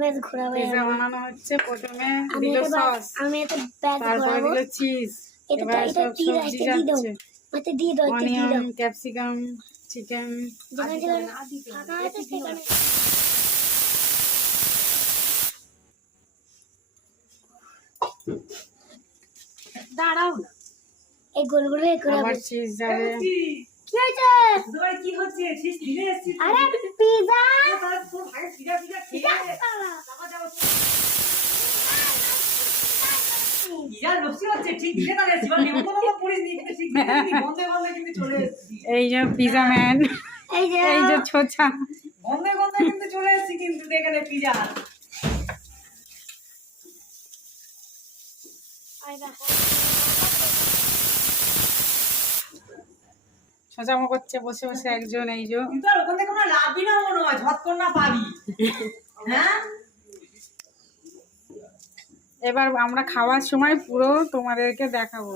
বেশ ঘোরাবো। পিৎজা বানানো হচ্ছে। প্রথমে দিল সস, আমি এটা ব্যাস তারপরে ঘোরাবো। দিল চিজ, এটা এবার সব দিয়ে সবজি দাও, যাচ্ছে, এটা দিয়ে দাও, এটা দিয়ে অনিয়ন, দাও। Capsicum, chicken. যেখানে যেখানে ফাঁকা আছে সেখানে দাঁড়াও না, এই গোলগুলো করে আবার চিজ যাবে। কি হয়েছে? তোমার কি হচ্ছে? শেষ দিনে এসেছি। আরে পিজা তোর ভাই পিজা পিজা খেয়ে তারপর যাবো। পিজা লস্যি হচ্ছে, ঠিক দিনে তাহলে এসেছি। নেমন্তন্ন করিসনি, কিন্তু ঠিক দিনে বন্ধে বন্ধে কিন্তু চলে এসেছি। এই যে পিজা ম্যান, এই যে এই যে ছোচা। বন্ধে বন্ধে কিন্তু চলে এসেছি, কিন্তু এখানে পিজা। ছোচামো করছে বসে বসে একজন। এই যে কিন্তু আর ওখান থেকে কোনো লাভই না মনে হয়, ঝটকন না পাবি। হ্যাঁ, এবার আমরা খাওয়ার সময় পুরো তোমাদেরকে দেখাবো।